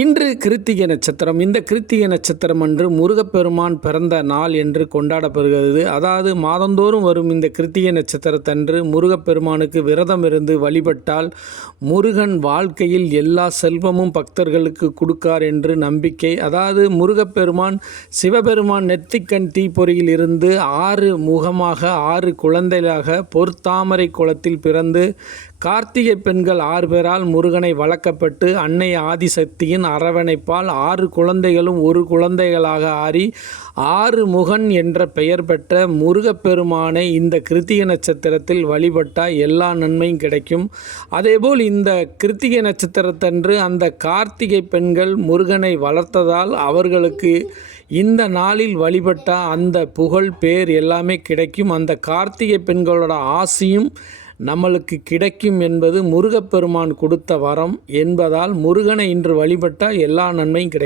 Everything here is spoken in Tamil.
இன்று கிருத்திகை நட்சத்திரம். இந்த கிருத்திகை நட்சத்திரம் அன்று முருகப்பெருமான் பிறந்த நாள் என்று கொண்டாடப்படுகிறது. அதாவது மாதந்தோறும் வரும் இந்த கிருத்திகை நட்சத்திரத்தன்று முருகப்பெருமானுக்கு விரதம் இருந்து வழிபட்டால் முருகன் வாழ்க்கையில் எல்லா செல்வமும் பக்தர்களுக்கு கொடுக்கார் என்று நம்பிக்கை. அதாவது முருகப்பெருமான் சிவபெருமான் நெத்திக்கண் தீப்பொறியில் இருந்து 6 முகமாக 6 குழந்தைகளாக பொற்தாமரை குளத்தில் பிறந்து கார்த்திகை பெண்கள் 6 பேரால் முருகனை வளர்க்கப்பட்டு அன்னை ஆதிசக்தியின் அரவணைப்பால் 6 குழந்தைகளும் ஒரு குழந்தைகளாக ஆறி 6 முகன் என்ற பெயர் பெற்ற முருகப்பெருமானை இந்த கிருத்திகை நட்சத்திரத்தில் வழிபட்டால் எல்லா நன்மையும் கிடைக்கும். அதேபோல் இந்த கிருத்திகை நட்சத்திரத்தன்று அந்த கார்த்திகை பெண்கள் முருகனை வளர்த்ததால் அவர்களுக்கு இந்த நாளில் வழிபட்ட அந்த புகழ் பேர் எல்லாமே கிடைக்கும். அந்த கார்த்திகை பெண்களோட ஆசியும் நம்மளுக்கு கிடைக்கும் என்பது முருகப்பெருமான் கொடுத்த வரம் என்பதால் முருகனை இன்று வழிபட்டால் எல்லா நன்மையும் கிடைக்கும்.